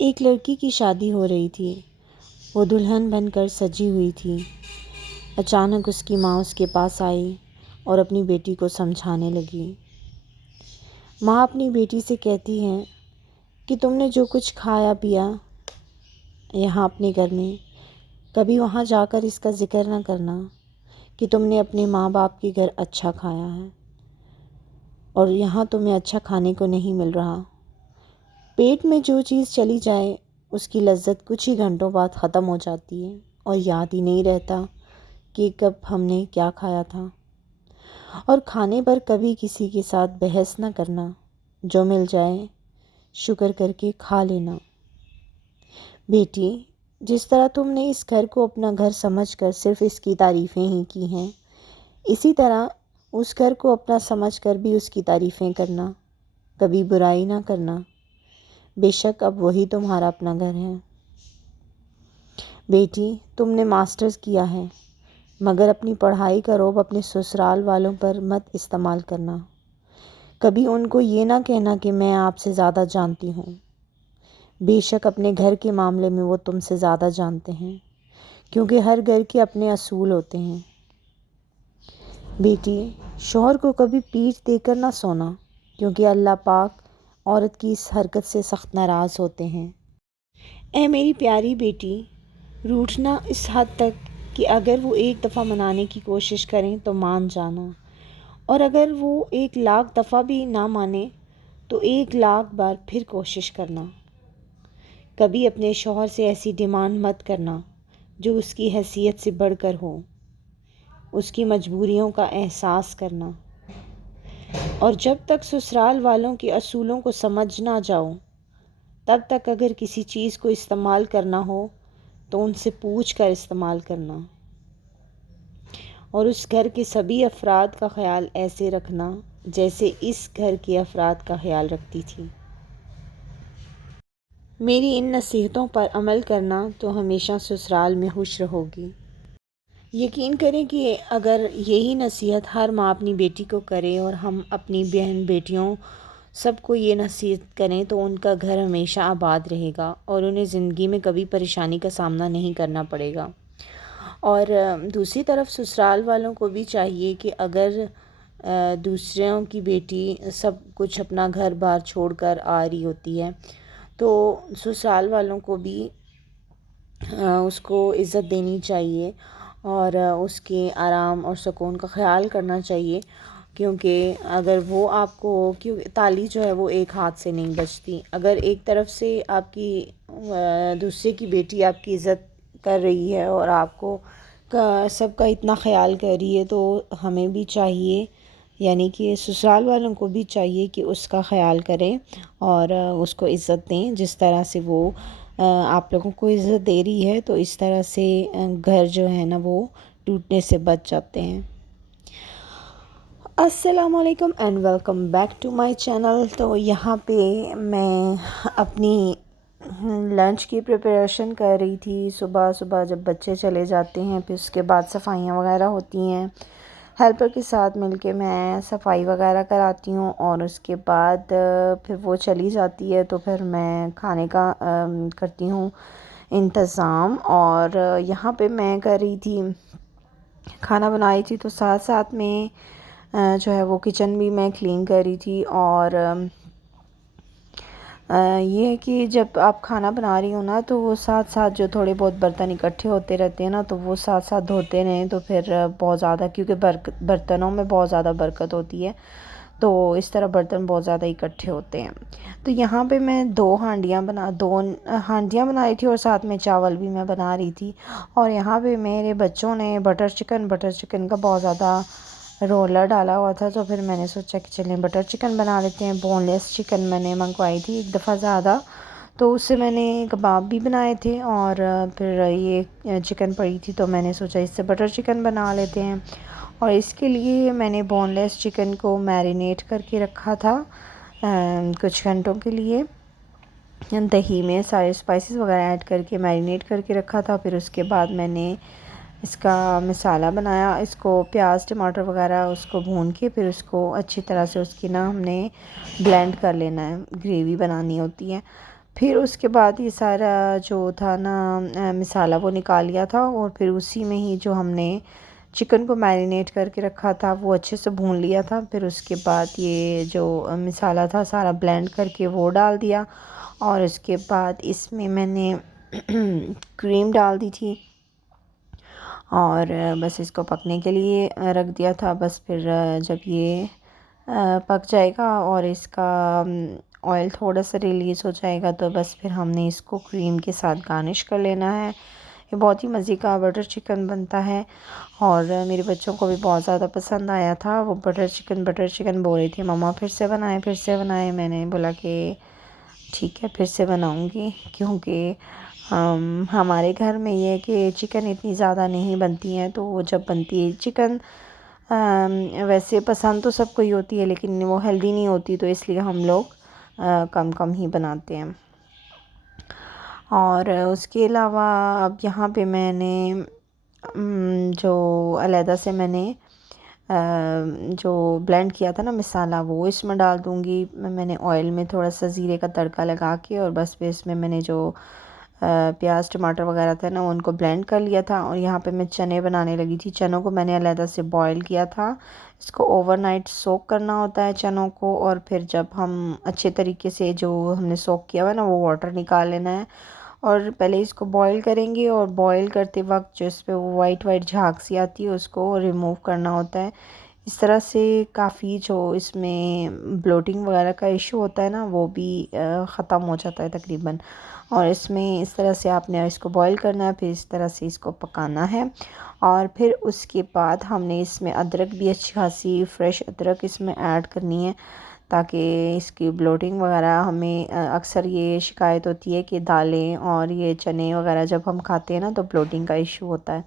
एक लड़की की शादी हो रही थी। वो दुल्हन बनकर सजी हुई थी। अचानक उसकी माँ उसके पास आई और अपनी बेटी को समझाने लगी। माँ अपनी बेटी से कहती है कि तुमने जो कुछ खाया पिया यहाँ अपने घर में, कभी वहाँ जाकर इसका ज़िक्र ना करना कि तुमने अपने माँ बाप के घर अच्छा खाया है और यहाँ तुम्हें अच्छा खाने को नहीं मिल रहा। पेट में जो चीज़ चली जाए उसकी लज्जत कुछ ही घंटों बाद ख़त्म हो जाती है और याद ही नहीं रहता कि कब हमने क्या खाया था। और खाने पर कभी किसी के साथ बहस ना करना, जो मिल जाए शुक्र करके खा लेना। बेटी, जिस तरह तुमने इस घर को अपना घर समझकर सिर्फ इसकी तारीफ़ें ही की हैं, इसी तरह उस घर को अपना समझकर भी उसकी तारीफ़ें करना, कभी बुराई ना करना। बेशक अब वही तुम्हारा अपना घर है। बेटी, तुमने मास्टर्स किया है, मगर अपनी पढ़ाई का रौब अपने ससुराल वालों पर मत इस्तेमाल करना। कभी उनको ये ना कहना कि मैं आपसे ज़्यादा जानती हूँ। बेशक अपने घर के मामले में वो तुमसे ज़्यादा जानते हैं, क्योंकि हर घर के अपने असूल होते हैं। बेटी, शौहर को कभी पीठ देकर ना सोना, क्योंकि अल्लाह पाक औरत की इस हरकत से सख्त नाराज़ होते हैं। ऐ मेरी प्यारी बेटी, रूठना इस हद तक कि अगर वो एक दफ़ा मनाने की कोशिश करें तो मान जाना, और अगर वो 1,00,000 दफ़ा भी ना माने तो 1,00,000 बार फिर कोशिश करना। कभी अपने शौहर से ऐसी डिमांड मत करना जो उसकी हैसियत से बढ़कर हो। उसकी मजबूरियों का एहसास करना, और जब तक ससुराल वालों के असूलों को समझ ना जाओ तब तक अगर किसी चीज़ को इस्तेमाल करना हो तो उनसे पूछ कर इस्तेमाल करना, और उस घर के सभी अफराद का ख्याल ऐसे रखना जैसे इस घर के अफराद का ख्याल रखती थी। मेरी इन नसीहतों पर अमल करना तो हमेशा ससुराल में खुश रहोगी। यकीन करें कि अगर यही नसीहत हर माँ अपनी बेटी को करे और हम अपनी बहन बेटियों सबको ये नसीहत करें तो उनका घर हमेशा आबाद रहेगा और उन्हें ज़िंदगी में कभी परेशानी का सामना नहीं करना पड़ेगा। और दूसरी तरफ ससुराल वालों को भी चाहिए कि अगर दूसरों की बेटी सब कुछ अपना घर बार छोड़कर आ रही होती है तो ससुराल वालों को भी उसको इज़्ज़त देनी चाहिए और उसके आराम और सुकून का ख्याल करना चाहिए, क्योंकि अगर वो आपको, क्योंकि ताली जो है वो एक हाथ से नहीं बजती। अगर एक तरफ से आपकी दूसरे की बेटी आपकी इज़्ज़त कर रही है और आपको सबका इतना ख्याल कर रही है तो हमें भी चाहिए, यानी कि ससुराल वालों को भी चाहिए कि उसका ख्याल करें और उसको इज़्ज़त दें। जिस तरह से वो आप लोगों को इज़्ज़त दे रही है तो इस तरह से घर जो है ना वो टूटने से बच जाते हैं। अस्सलाम वालेकुम and welcome back to my channel. तो यहाँ पे मैं अपनी लंच की प्रिपरेशन कर रही थी। सुबह सुबह जब बच्चे चले जाते हैं फिर उसके बाद सफाइयाँ वगैरह होती हैं, हेल्पर के साथ मिलके मैं सफाई वगैरह कराती हूँ और उसके बाद फिर वो चली जाती है तो फिर मैं खाने का करती हूँ इंतज़ाम। और यहाँ पे मैं कर रही थी, खाना बनाई थी तो साथ साथ में जो है वो किचन भी मैं क्लीन कर रही थी। और ये है कि जब आप खाना बना रही हो ना तो वो साथ साथ जो थोड़े बहुत बर्तन इकट्ठे होते रहते हैं ना तो वो साथ साथ धोते रहें तो फिर बहुत ज़्यादा, क्योंकि बर्तनों में बहुत ज़्यादा बरकत होती है तो इस तरह बर्तन बहुत ज़्यादा इकट्ठे होते हैं। तो यहाँ पे मैं दो हांडियाँ बनाई थी और साथ में चावल भी मैं बना रही थी। और यहाँ पे मेरे बच्चों ने बटर चिकन का बहुत ज़्यादा रोला डाला हुआ था तो फिर मैंने सोचा कि चलें बटर चिकन बना लेते हैं। बोनलेस चिकन मैंने मंगवाई थी एक दफ़ा ज़्यादा, तो उससे मैंने कबाब भी बनाए थे और फिर ये चिकन पड़ी थी तो मैंने सोचा इससे बटर चिकन बना लेते हैं। और इसके लिए मैंने बोनलेस चिकन को मैरिनेट करके रखा था कुछ घंटों के लिए। दही में सारे स्पाइसेस वगैरह ऐड करके मैरिनेट करके रखा था। फिर उसके बाद मैंने इसका मसाला बनाया, इसको प्याज टमाटर वगैरह उसको भून के फिर उसको अच्छी तरह से उसकी ना हमने ब्लेंड कर लेना है, ग्रेवी बनानी होती है। फिर उसके बाद ये सारा जो था ना मसाला वो निकाल लिया था, और फिर उसी में ही जो हमने चिकन को मैरिनेट करके रखा था वो अच्छे से भून लिया था। फिर उसके बाद ये जो मसाला था सारा ब्लेंड करके वो डाल दिया, और उसके बाद इसमें मैंने क्रीम डाल दी थी, और बस इसको पकने के लिए रख दिया था। बस फिर जब ये पक जाएगा और इसका ऑयल थोड़ा सा रिलीज़ हो जाएगा, तो बस फिर हमने इसको क्रीम के साथ गार्निश कर लेना है। ये बहुत ही मज़े का बटर चिकन बनता है, और मेरे बच्चों को भी बहुत ज़्यादा पसंद आया था। वो बटर चिकन बोल रही थी, मम्मा फिर से बनाएं, फिर से बनाएं। मैंने बोला कि ठीक है, फिर से बनाऊंगी, क्योंकि हमारे घर में ये है कि चिकन इतनी ज़्यादा नहीं बनती हैं, तो वो जब बनती है चिकन वैसे पसंद तो सबको ही होती है, लेकिन वो हेल्दी नहीं होती, तो इसलिए हम लोग कम कम ही बनाते हैं। और उसके अलावा अब यहाँ पे मैंने जो अलहदा से मैंने जो ब्लेंड किया था ना मसाला, वो इसमें डाल दूँगी। मैंने ऑयल में थोड़ा सा ज़ीरे का तड़का लगा के, और बस फिर इसमें मैंने जो प्याज टमाटर वगैरह था ना उनको ब्लेंड कर लिया था। और यहाँ पे मैं चने बनाने लगी थी। चनों को मैंने अलहदा से बॉईल किया था। इसको ओवरनाइट सोक करना होता है चनों को, और फिर जब हम अच्छे तरीके से जो हमने सोक किया हुआ ना वो वाटर निकाल लेना है, और पहले इसको बॉईल करेंगे, और बॉईल करते वक्त जो इस पर वो वाइट वाइट झाग सी आती है उसको रिमूव करना होता है। इस तरह से काफ़ी जो इसमें ब्लोटिंग वगैरह का इशू होता है ना वो भी ख़त्म हो जाता है तकरीबन। और इसमें इस तरह से आपने इसको बॉईल करना है, फिर इस तरह से इसको पकाना है। और फिर उसके बाद हमने इसमें अदरक भी अच्छी खासी फ्रेश अदरक इसमें ऐड करनी है, ताकि इसकी ब्लोटिंग वगैरह हमें अक्सर ये शिकायत होती है कि दालें और ये चने वगैरह जब हम खाते हैं ना तो ब्लोटिंग का इशू होता है।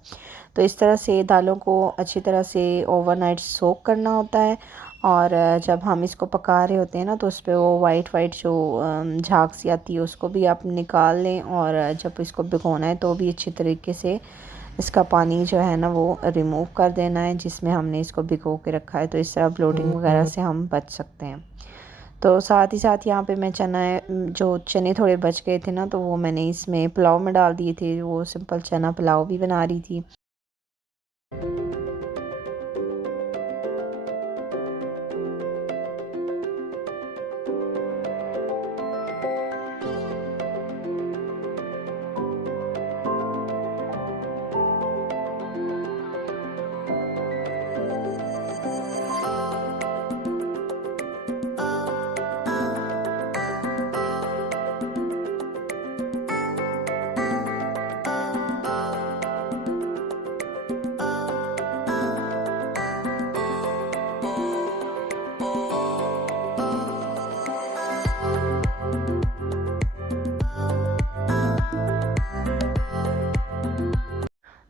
तो इस तरह से दालों को अच्छी तरह से ओवरनाइट सोक करना होता है, और जब हम इसको पका रहे होते हैं ना तो उस पर वो वाइट वाइट जो झाग सी आती है उसको भी आप निकाल लें, और जब इसको भिगोना है तो भी अच्छी तरीके से इसका पानी जो है ना वो रिमूव कर देना है जिसमें हमने इसको भिगो के रखा है। तो इस तरह ब्लोटिंग वगैरह से हम बच सकते हैं। तो साथ ही साथ यहाँ पे मैं जो चने थोड़े बच गए थे ना तो वो मैंने इसमें पुलाव में डाल दिए थे। वो सिंपल चना पुलाव भी बना रही थी।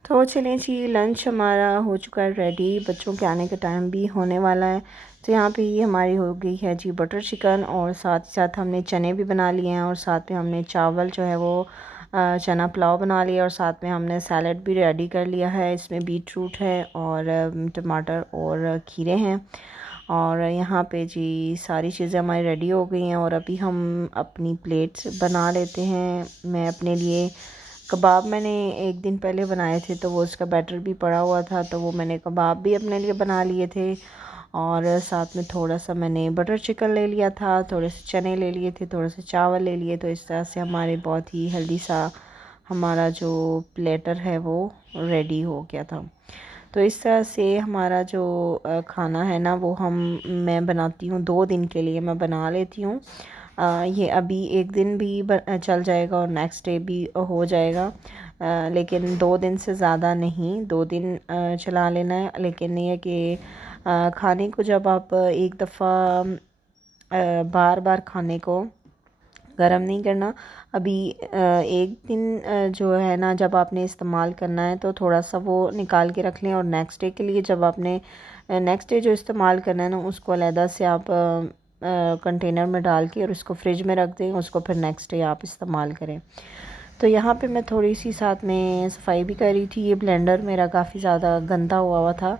तो चलें जी, लंच हमारा हो चुका है रेडी। बच्चों के आने का टाइम भी होने वाला है। तो यहाँ पे ये हमारी हो गई है जी बटर चिकन, और साथ ही साथ हमने चने भी बना लिए हैं, और साथ में हमने चावल जो है वो चना पुलाव बना लिया, और साथ में हमने सैलड भी रेडी कर लिया है। इसमें बीट रूट है और टमाटर और खीरे हैं। और यहाँ पे जी सारी चीज़ें हमारी रेडी हो गई हैं, और अभी हम अपनी प्लेट्स बना लेते हैं। मैं अपने लिए कबाब मैंने एक दिन पहले बनाए थे, तो वो उसका बैटर भी पड़ा हुआ था, तो वो मैंने कबाब भी अपने लिए बना लिए थे। और साथ में थोड़ा सा मैंने बटर चिकन ले लिया था, थोड़े से चने ले लिए थे, थोड़े से चावल ले लिए। तो इस तरह से हमारे बहुत ही हेल्दी सा हमारा जो प्लेटर है वो रेडी हो गया था। तो इस तरह से हमारा जो खाना है ना वो मैं बनाती हूँ 2 दिन के लिए मैं बना लेती हूँ। ये अभी एक दिन भी चल जाएगा और नेक्स्ट डे भी हो जाएगा, लेकिन 2 दिन से ज़्यादा नहीं। 2 दिन चला लेना है, लेकिन ये कि खाने को जब आप एक दफ़ा बार बार खाने को गरम नहीं करना। अभी एक दिन जो है ना जब आपने इस्तेमाल करना है तो थोड़ा सा वो निकाल के रख लें, और नेक्स्ट डे के लिए जब आपने नेक्स्ट डे जो इस्तेमाल करना है ना उसको अलहदा से आप कंटेनर में डाल के और उसको फ्रिज में रख दें, उसको फिर नेक्स्ट डे आप इस्तेमाल करें। तो यहाँ पे मैं थोड़ी सी साथ में सफाई भी कर रही थी। ये ब्लेंडर मेरा काफ़ी ज़्यादा गंदा हुआ था,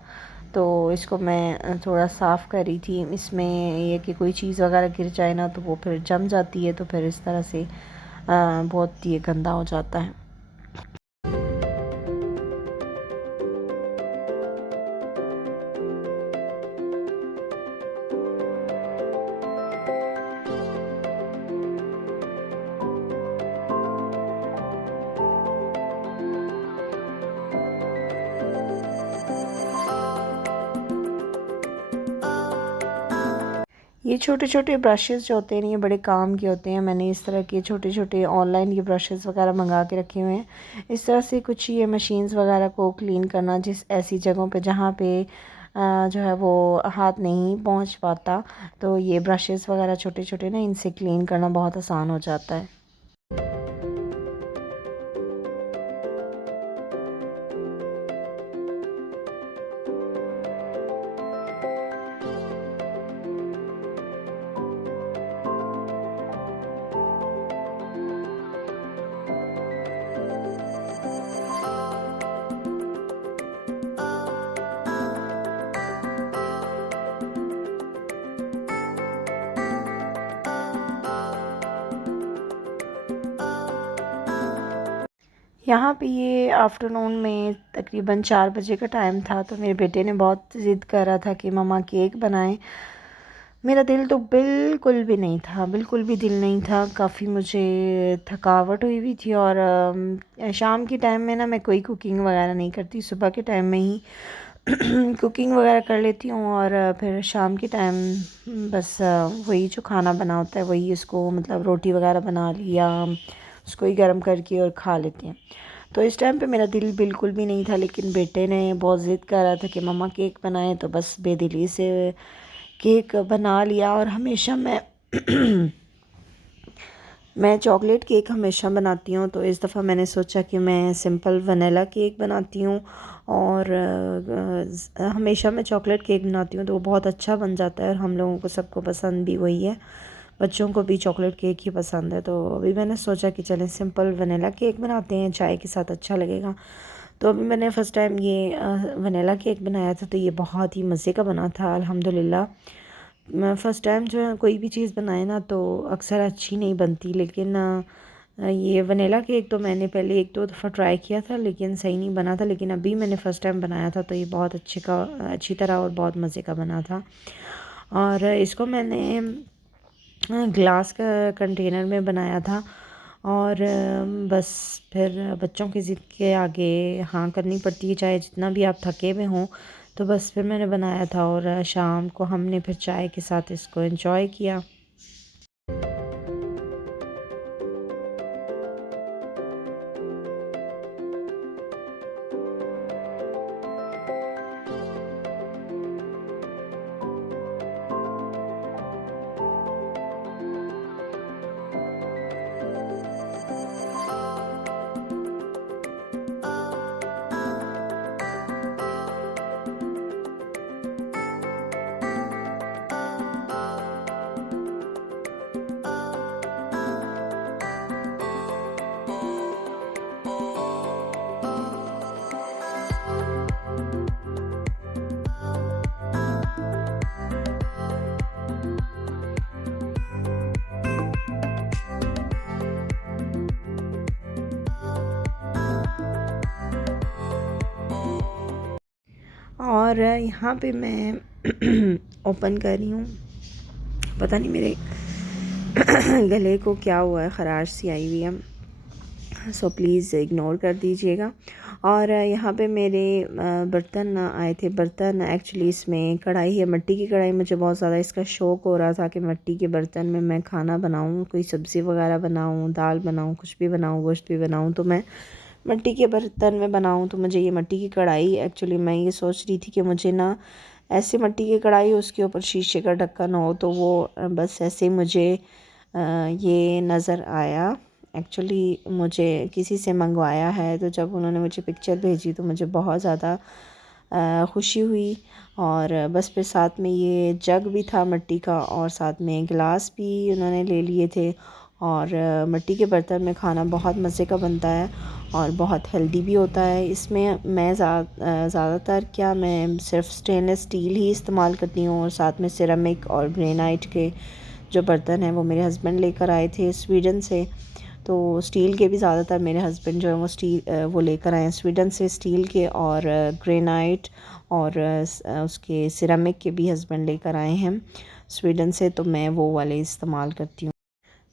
तो इसको मैं थोड़ा साफ़ कर रही थी। इसमें ये कि कोई चीज़ वगैरह गिर जाए ना तो वो फिर जम जाती है, तो फिर इस तरह से बहुत ये गंदा हो जाता है। ये छोटे छोटे ब्रशेज़ जो होते हैं ये बड़े काम के होते हैं। मैंने इस तरह के छोटे छोटे ऑनलाइन ये ब्रशेज़ वगैरह मंगा के रखे हुए हैं। इस तरह से कुछ ये मशीन्स वगैरह को क्लीन करना, जिस ऐसी जगहों पे जहाँ पे जो है वो हाथ नहीं पहुँच पाता, तो ये ब्रशेज़ वगैरह छोटे छोटे ना इनसे क्लीन करना बहुत आसान हो जाता है। यहाँ पे ये आफ्टरनून में तकरीबन 4 बजे का टाइम था, तो मेरे बेटे ने बहुत ज़िद कर रहा था कि मम्मा केक बनाएं। मेरा दिल तो बिल्कुल भी नहीं था, बिल्कुल भी दिल नहीं था। काफ़ी मुझे थकावट हुई हुई थी और शाम के टाइम में ना मैं कोई कुकिंग वगैरह नहीं करती, सुबह के टाइम में ही कुकिंग वगैरह कर लेती हूँ और फिर शाम के टाइम बस वही जो खाना बना होता है वही, इसको मतलब रोटी वगैरह बना लिया, उसको ही गर्म करके और खा लेते हैं। तो इस टाइम पे मेरा दिल बिल्कुल भी नहीं था, लेकिन बेटे ने बहुत ज़िद कर रहा था कि मम्मा केक बनाएं, तो बस बेदिली से केक बना लिया। और हमेशा मैं चॉकलेट केक हमेशा बनाती हूँ, तो इस दफ़ा मैंने सोचा कि मैं सिंपल वनीला केक बनाती हूँ। और हमेशा मैं चॉकलेट केक बनाती हूँ तो वो बहुत अच्छा बन जाता है और हम लोगों को सबको पसंद भी वही है, बच्चों को भी चॉकलेट केक ही पसंद है। तो अभी मैंने सोचा कि चलें सिंपल वनीला केक बनाते हैं, चाय के साथ अच्छा लगेगा। तो अभी मैंने फ़र्स्ट टाइम ये वनीला केक बनाया था, तो ये बहुत ही मज़े का बना था अल्हम्दुलिल्लाह। मैं फ़र्स्ट टाइम जो है कोई भी चीज़ बनाए ना तो अक्सर अच्छी नहीं बनती, लेकिन ये वनीला केक तो मैंने पहले 1-2 दफ़ा ट्राई किया था लेकिन सही नहीं बना था, लेकिन अभी मैंने फ़र्स्ट टाइम बनाया था तो ये बहुत अच्छी तरह और बहुत मज़े का बना था। और इसको मैंने ग्लास का कंटेनर में बनाया था और बस फिर बच्चों की ज़िद के आगे हाँ करनी पड़ती है, चाहे जितना भी आप थके हुए हों। तो बस फिर मैंने बनाया था और शाम को हमने फिर चाय के साथ इसको एंजॉय किया। और यहाँ पे मैं ओपन कर रही हूँ, पता नहीं मेरे गले को क्या हुआ है, ख़राश सी आई हुई है, सो प्लीज़ इग्नोर कर दीजिएगा। और यहाँ पे मेरे बर्तन आए थे। बर्तन एक्चुअली इसमें कढ़ाई है, मिट्टी की कढ़ाई। मुझे बहुत ज़्यादा इसका शौक़ हो रहा था कि मिट्टी के बर्तन में मैं खाना बनाऊँ, कोई सब्ज़ी वगैरह बनाऊँ, दाल बनाऊँ, कुछ भी बनाऊँ, गोश्त भी बनाऊँ, तो मैं मिट्टी के बर्तन में बनाऊँ। तो मुझे ये मिट्टी की कढ़ाई, एक्चुअली मैं ये सोच रही थी कि मुझे ना ऐसी मिट्टी की कढ़ाई उसके ऊपर शीशे का ढक्कन हो, तो वो बस ऐसे मुझे ये नज़र आया। एक्चुअली मुझे किसी से मंगवाया है, तो जब उन्होंने मुझे पिक्चर भेजी तो मुझे बहुत ज़्यादा खुशी हुई। और बस फिर साथ में ये जग भी था मिट्टी का और साथ में गिलास भी उन्होंने ले लिए थे। और मिट्टी के बर्तन में खाना बहुत मज़े का बनता है और बहुत हेल्दी भी होता है। इसमें मैं ज़्यादातर क्या, मैं सिर्फ स्टेनलेस स्टील ही इस्तेमाल करती हूँ और साथ में सिरेमिक और ग्रेनाइट के जो बर्तन हैं वो मेरे हस्बैंड लेकर आए थे स्वीडन से। तो स्टील के भी ज़्यादातर मेरे हस्बैंड जो है वो लेकर आए हैं स्वीडन से, स्टील के और ग्रेनाइट और उसके सिरेमिक के भी हस्बैंड लेकर आए हैं स्वीडन से, तो मैं वो वाले इस्तेमाल करती हूँ।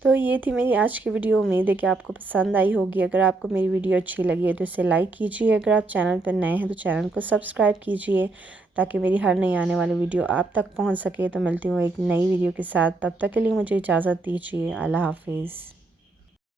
तो ये थी मेरी आज की वीडियो। उम्मीद है कि आपको पसंद आई होगी। अगर आपको मेरी वीडियो अच्छी लगी है तो इसे लाइक कीजिए। अगर आप चैनल पर नए हैं तो चैनल को सब्सक्राइब कीजिए ताकि मेरी हर नई आने वाली वीडियो आप तक पहुंच सके। तो मिलती हूँ एक नई वीडियो के साथ, तब तक के लिए मुझे इजाज़त दीजिए। अल्लाह हाफिज़।